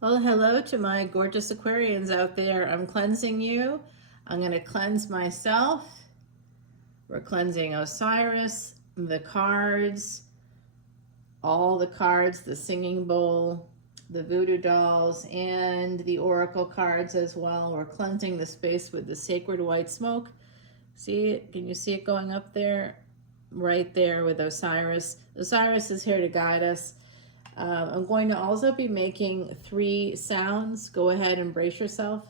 Well, hello to my gorgeous Aquarians out there. I'm cleansing you. I'm going to cleanse myself. We're cleansing Osiris, the cards, all the cards, the singing bowl, the voodoo dolls, and the oracle cards as well. We're cleansing the space with the sacred white smoke. See it? Can you see it going up there? Right there with Osiris. Osiris is here to guide us. I'm going to also be making 3 sounds. Go ahead and brace yourself.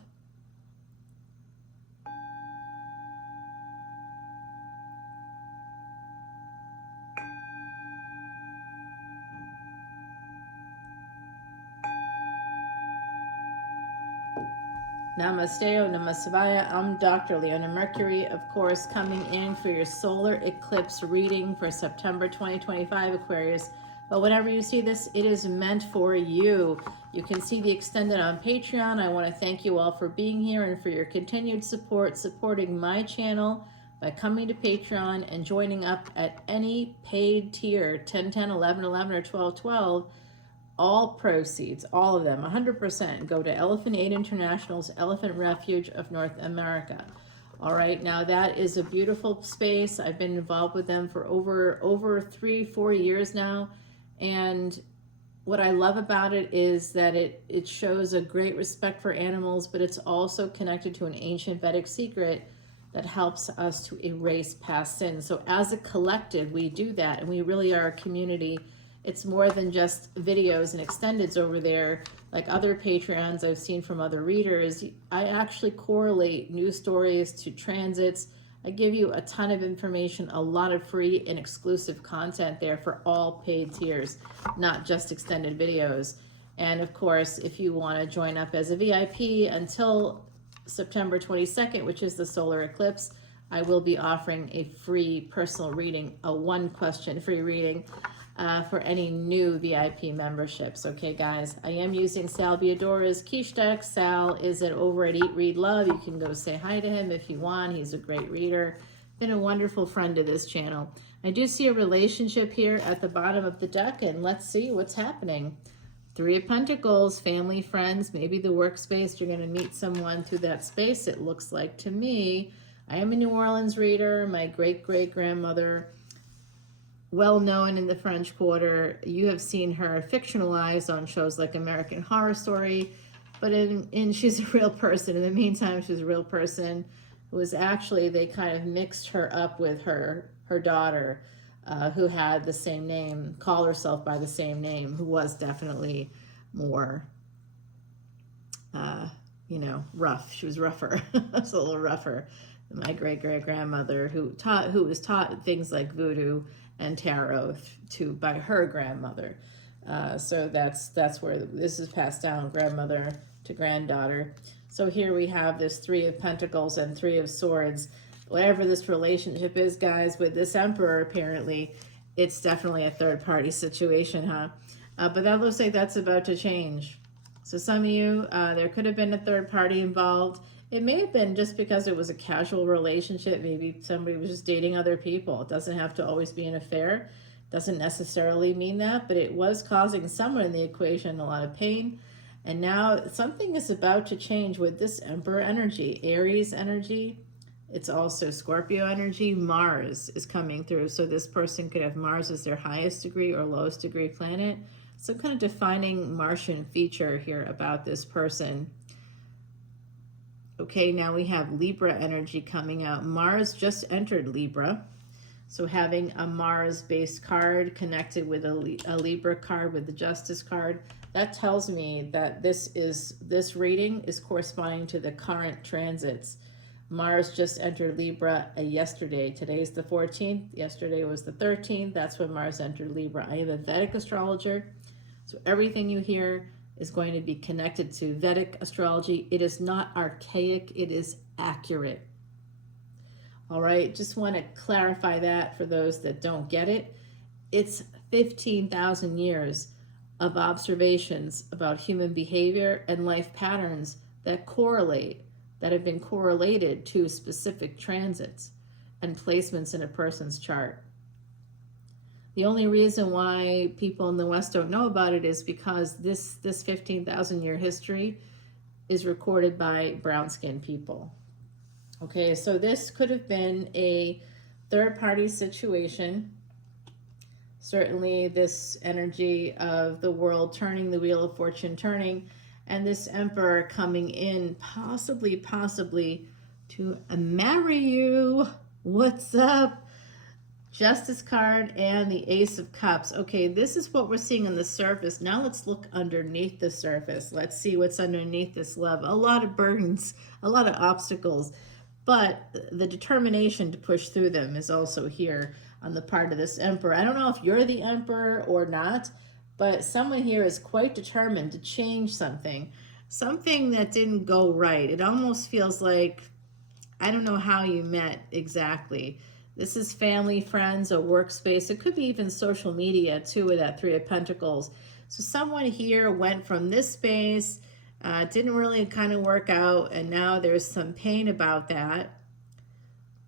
Namaste, Namasivaya. I'm Dr. Leona Mercury, of course, coming in for your solar eclipse reading for September 2025, Aquarius. But whenever you see this, it is meant for you. You can see the extended on Patreon. I want to thank you all for being here and for your continued support, supporting my channel by coming to Patreon and joining up at any paid tier, 10, 10, 11, 11, or 12, 12. All proceeds, all of them, 100% go to Elephant Aid International's Elephant Refuge of North America. All right, now that is a beautiful space. I've been involved with them for over 3-4 years now. And what I love about it is that it shows a great respect for animals, but it's also connected to an ancient Vedic secret that helps us to erase past sins. So as a collective, we do that, and we really are a community. It's more than just videos and extendeds over there like other Patreons I've seen from other readers. I actually correlate news stories to transits. I give you a ton of information, a lot of free and exclusive content there for all paid tiers, not just extended videos. And of course, if you want to join up as a VIP until September 22nd, which is the solar eclipse, I will be offering a free personal reading, a 1-question free reading for any new VIP memberships. Okay, guys, I am using Sal Biodora's quiche deck. Sal is over at Eat, Read, Love. You can go say hi to him if you want. He's a great reader. Been a wonderful friend to this channel. I do see a relationship here at the bottom of the deck, and let's see what's happening. 3 of Pentacles, family, friends, maybe the workspace. You're going to meet someone through that space, it looks like to me. I am a New Orleans reader. My great-great-grandmother, well known in the French Quarter. You have seen her fictionalized on shows like American Horror Story, but she's a real person. In the meantime, she's a real person who was actually, they kind of mixed her up with her daughter, who had the same name, called herself by the same name, who was definitely more, rough. She was rougher. It's a little rougher than my great-great-grandmother, who was taught things like voodoo and tarot by her grandmother. So that's where this is passed down, grandmother to granddaughter. So here we have this 3 of Pentacles and 3 of Swords. Whatever this relationship is, guys, with this Emperor, apparently, it's definitely a third-party situation, huh? But that looks like that's about to change. So some of you, there could have been a third party involved. It may have been just because it was a casual relationship. Maybe somebody was just dating other people. It doesn't have to always be an affair. Doesn't necessarily mean that, but it was causing someone in the equation a lot of pain. And now something is about to change with this Emperor energy, Aries energy. It's also Scorpio energy. Mars is coming through. So this person could have Mars as their highest degree or lowest degree planet. Some kind of defining Martian feature here about this person. Okay, now we have Libra energy coming out. Mars just entered Libra. So having a Mars-based card connected with a Libra card with the Justice card, that tells me that this reading is corresponding to the current transits. Mars just entered Libra yesterday. Today's the 14th. Yesterday was the 13th. That's when Mars entered Libra. I am a Vedic astrologer. So everything you hear is going to be connected to Vedic astrology. It is not archaic, it is accurate. All right, just want to clarify that for those that don't get it. It's 15,000 years of observations about human behavior and life patterns that have been correlated to specific transits and placements in a person's chart. The only reason why people in the West don't know about it is because this 15,000 year history is recorded by brown-skinned people. Okay, so this could have been a third-party situation. Certainly this energy of the world turning, the wheel of fortune turning, and this emperor coming in, possibly to marry you. What's up? Justice card and the Ace of Cups. Okay, this is what we're seeing on the surface. Now let's look underneath the surface. Let's see what's underneath this love. A lot of burdens, a lot of obstacles, but the determination to push through them is also here on the part of this emperor. I don't know if you're the emperor or not, but someone here is quite determined to change something that didn't go right. It almost feels like, I don't know how you met exactly. This is family, friends, a workspace. It could be even social media too, with that Three of Pentacles. So someone here went from this space, didn't really kind of work out, and now there's some pain about that.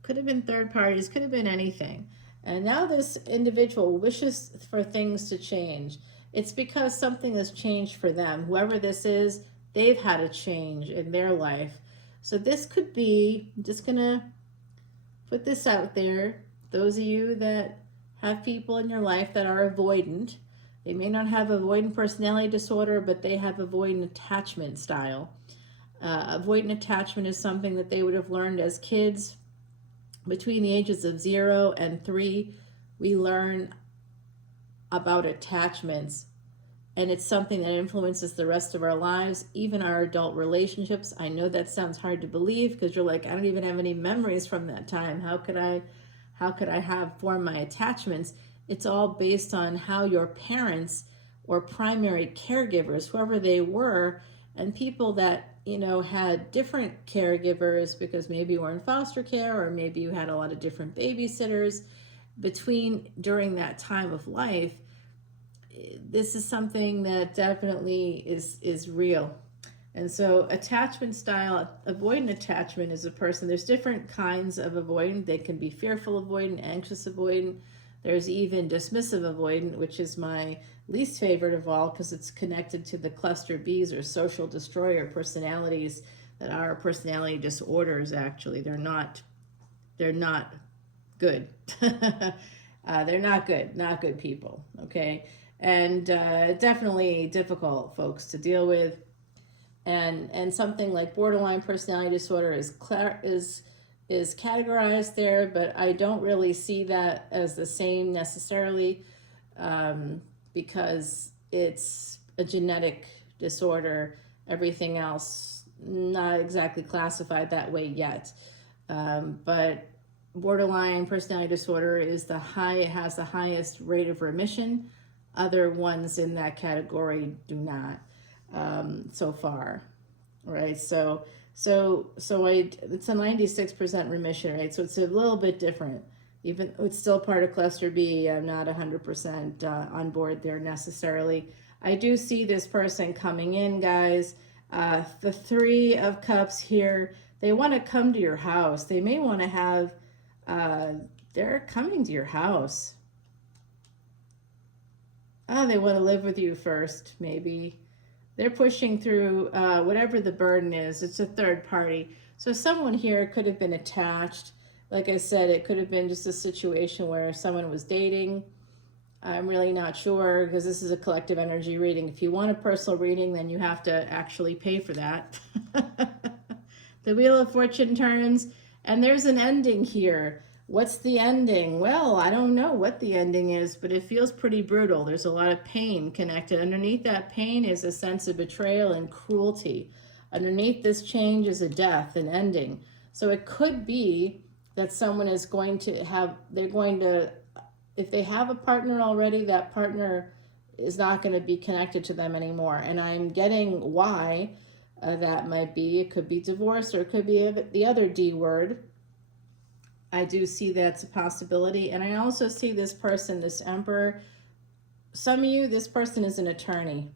Could have been third parties, could have been anything. And now this individual wishes for things to change. It's because something has changed for them. Whoever this is, they've had a change in their life. So this could be, I'm just gonna put this out there. Those of you that have people in your life that are avoidant, they may not have avoidant personality disorder, but they have avoidant attachment style. Avoidant attachment is something that they would have learned as kids. Between the ages of 0 and 3, we learn about attachments, and it's something that influences the rest of our lives, even our adult relationships. I know that sounds hard to believe because you're like, I don't even have any memories from that time. How could I have formed my attachments? It's all based on how your parents or primary caregivers, whoever they were, and people that, you know, had different caregivers because maybe you were in foster care or maybe you had a lot of different babysitters during that time of life. This is something that definitely is real. And so attachment style, avoidant attachment is a person, there's different kinds of avoidant. They can be fearful avoidant, anxious avoidant. There's even dismissive avoidant, which is my least favorite of all because it's connected to the cluster Bs or social destroyer personalities that are personality disorders. Actually, they're not good. They're not good people. Okay, and definitely difficult folks to deal with. And something like borderline personality disorder is categorized there, but I don't really see that as the same necessarily, because it's a genetic disorder. Everything else not exactly classified that way yet, but borderline personality disorder is it has the highest rate of remission. Other ones in that category do not, so far, right? So it's a 96% remission rate, so it's a little bit different. Even it's still part of cluster B, I'm not 100% on board there necessarily. I do see this person coming in, guys. The Three of Cups here, they want to come to your house. They may want to have, they're coming to your house. Oh, they want to live with you first, maybe. They're pushing through whatever the burden is. It's a third party. So someone here could have been attached. Like I said, it could have been just a situation where someone was dating. I'm really not sure because this is a collective energy reading. If you want a personal reading, then you have to actually pay for that. The Wheel of Fortune turns, and there's an ending here. What's the ending? Well, I don't know what the ending is, but it feels pretty brutal. There's a lot of pain connected. Underneath that pain is a sense of betrayal and cruelty. Underneath this change is a death, an ending. So it could be that someone is going to have, if they have a partner already, that partner is not going to be connected to them anymore. And I'm getting why that might be. It could be divorce, or it could be the other D word. I do see that's a possibility. And I also see this person, this emperor. Some of you, this person is an attorney.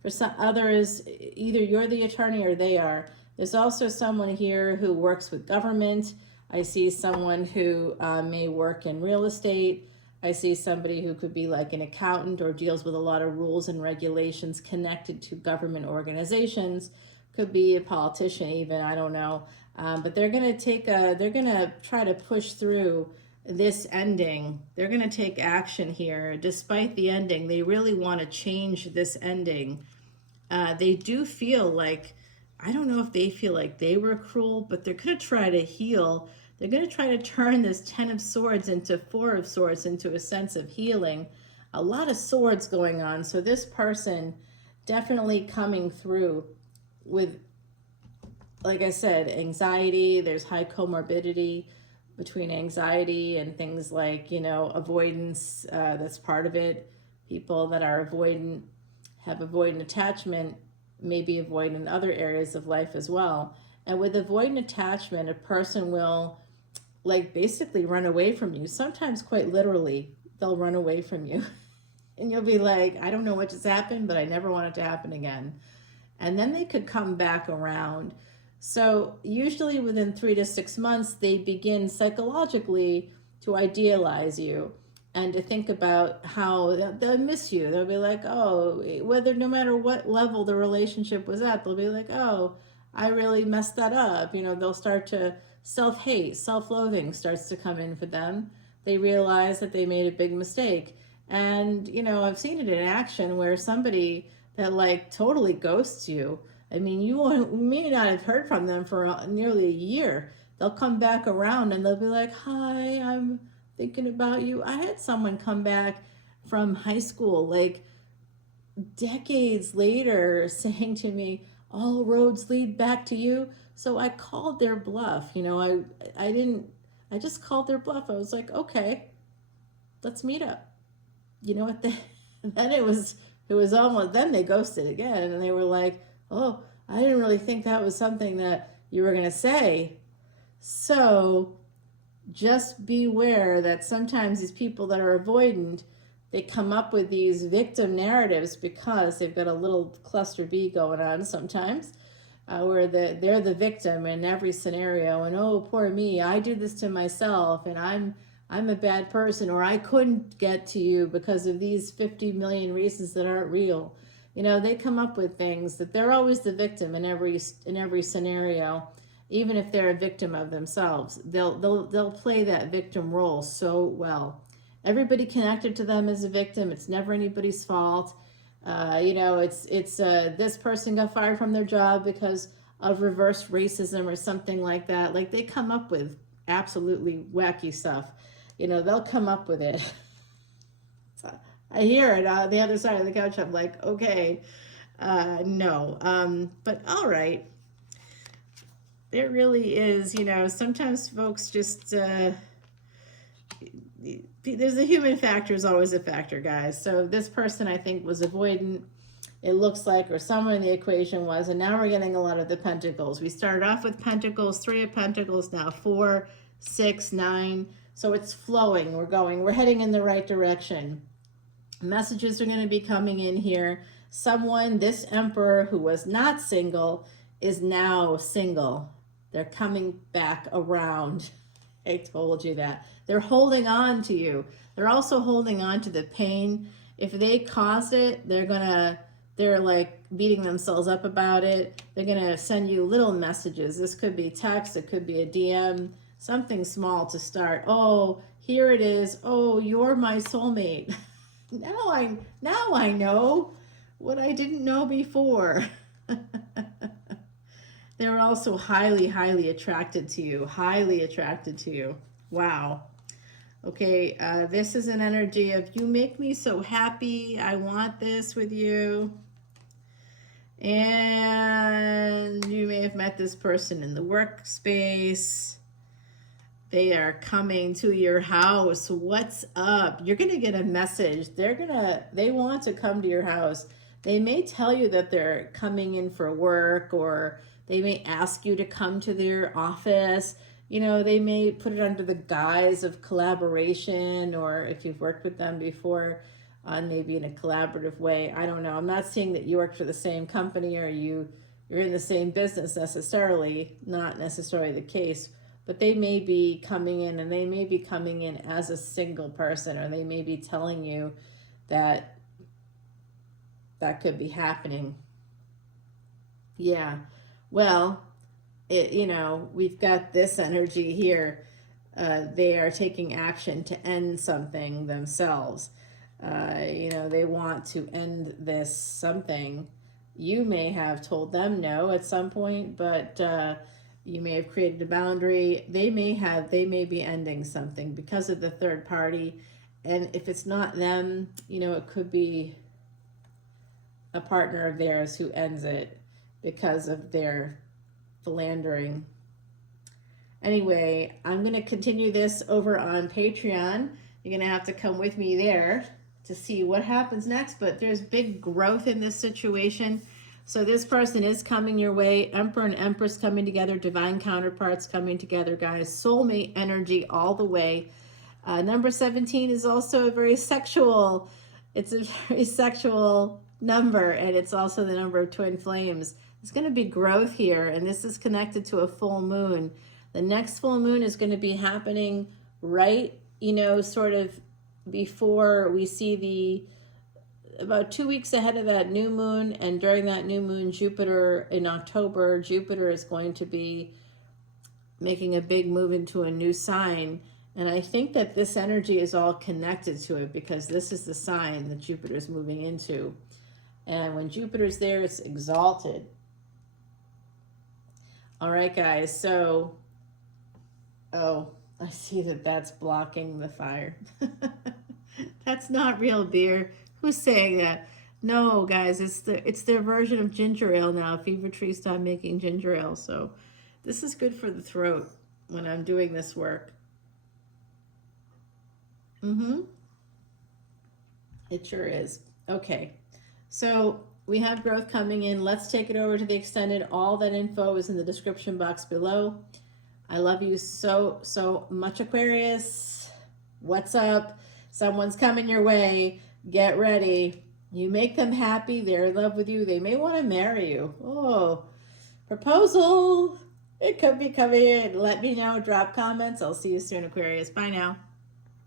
For some others, either you're the attorney or they are. There's also someone here who works with government. I see someone who may work in real estate. I see somebody who could be like an accountant or deals with a lot of rules and regulations connected to government organizations. Could be a politician even, I don't know. But they're going to they're going to try to push through this ending. They're going to take action here. Despite the ending, they really want to change this ending. They do feel like, I don't know if they feel like they were cruel, but they're going to try to heal. They're going to try to turn this 10 of Swords into 4 of Swords, into a sense of healing. A lot of swords going on. So this person definitely coming through with, like I said, anxiety. There's high comorbidity between anxiety and things like, you know, avoidance. That's part of it. People that are avoidant, have avoidant attachment, may be avoidant in other areas of life as well. And with avoidant attachment, a person will like basically run away from you. Sometimes quite literally, they'll run away from you. And you'll be like, I don't know what just happened, but I never want it to happen again. And then they could come back around. So usually within 3 to 6 months, they begin psychologically to idealize you and to think about how they'll miss you. They'll be like, oh, whether no matter what level the relationship was at, they'll be like, oh, I really messed that up. You know, they'll start to self-hate, self-loathing starts to come in for them. They realize that they made a big mistake. And, you know, I've seen it in action where somebody that like totally ghosts you. I mean, you may not have heard from them for nearly a year. They'll come back around and they'll be like, hi, I'm thinking about you. I had someone come back from high school, like decades later, saying to me, all roads lead back to you. So I called their bluff. You know, I just called their bluff. I was like, okay, let's meet up. You know what? Then it was almost, then they ghosted again. And they were like, oh, I didn't really think that was something that you were going to say. So just beware that sometimes these people that are avoidant, they come up with these victim narratives because they've got a little cluster B going on sometimes, where they're the victim in every scenario. And oh, poor me, I do this to myself, and I'm a bad person, or I couldn't get to you because of these 50 million reasons that aren't real. You know, they come up with things that they're always the victim in every scenario. Even if they're a victim of themselves, they'll play that victim role so well. Everybody connected to them is a victim. It's never anybody's fault. You know, it's this person got fired from their job because of reverse racism or something like that. Like, they come up with absolutely wacky stuff. You know, they'll come up with it. I hear it on the other side of the couch. I'm like, okay, no. But all right. There really is, you know, sometimes folks just, there's a human factor is always a factor, guys. So this person, I think, was avoidant, it looks like, or somewhere in the equation was, and now we're getting a lot of the pentacles. We started off with pentacles, 3 of pentacles, now 4, 6, 9. So it's flowing. We're heading in the right direction. Messages are going to be coming in here. Someone, this emperor who was not single, is now single. They're coming back around. I told you that. They're holding on to you. They're also holding on to the pain. If they caused it, they're like beating themselves up about it. They're going to send you little messages. This could be text. It could be a DM. Something small to start. Oh, here it is. Oh, you're my soulmate. Now I know what I didn't know before. They're also highly, highly attracted to you. Highly attracted to you. Wow. Okay, this is an energy of, you make me so happy. I want this with you. And you may have met this person in the workspace. They are coming to your house. What's up? You're going to get a message. They want to come to your house. They may tell you that they're coming in for work, or they may ask you to come to their office. You know, they may put it under the guise of collaboration, or if you've worked with them before, maybe in a collaborative way. I don't know. I'm not saying that you work for the same company or you're in the same business necessarily, not necessarily the case. but they may be coming in, and they may be coming in as a single person, or they may be telling you that that could be happening. Yeah, well, we've got this energy here. They are taking action to end something themselves. They want to end this something. You may have told them no at some point, but you may have created a boundary. They may be ending something because of the third party. And if it's not them, it could be a partner of theirs who ends it because of their philandering. Anyway, I'm going to continue this over on Patreon. You're going to have to come with me there to see what happens next, but there's big growth in this situation. So this person is coming your way. Emperor and Empress coming together, divine counterparts coming together, guys. Soulmate energy all the way. Number 17 is also a very sexual, it's a very sexual number, and it's also the number of twin flames. There's going to be growth here, and this is connected to a full moon. The next full moon is going to be happening right, sort of before we see about 2 weeks ahead of that new moon. And during that new moon, Jupiter, in October, Jupiter is going to be making a big move into a new sign. And I think that this energy is all connected to it, because this is the sign that Jupiter is moving into. And when Jupiter's there, it's exalted. All right, guys. So, oh, I see that that's blocking the fire. That's not real beer. Who's saying that? No, guys, it's their version of ginger ale now. Fever Tree stopped making ginger ale. So this is good for the throat when I'm doing this work. It sure is. Okay. So we have growth coming in. Let's take it over to the extended. All that info is in the description box below. I love you so, so much, Aquarius. What's up? Someone's coming your way. Get ready. You make them happy. They're in love with you. They may want to marry you. Oh, proposal. It could be coming in. Let me know. Drop comments. I'll see you soon, Aquarius. Bye now.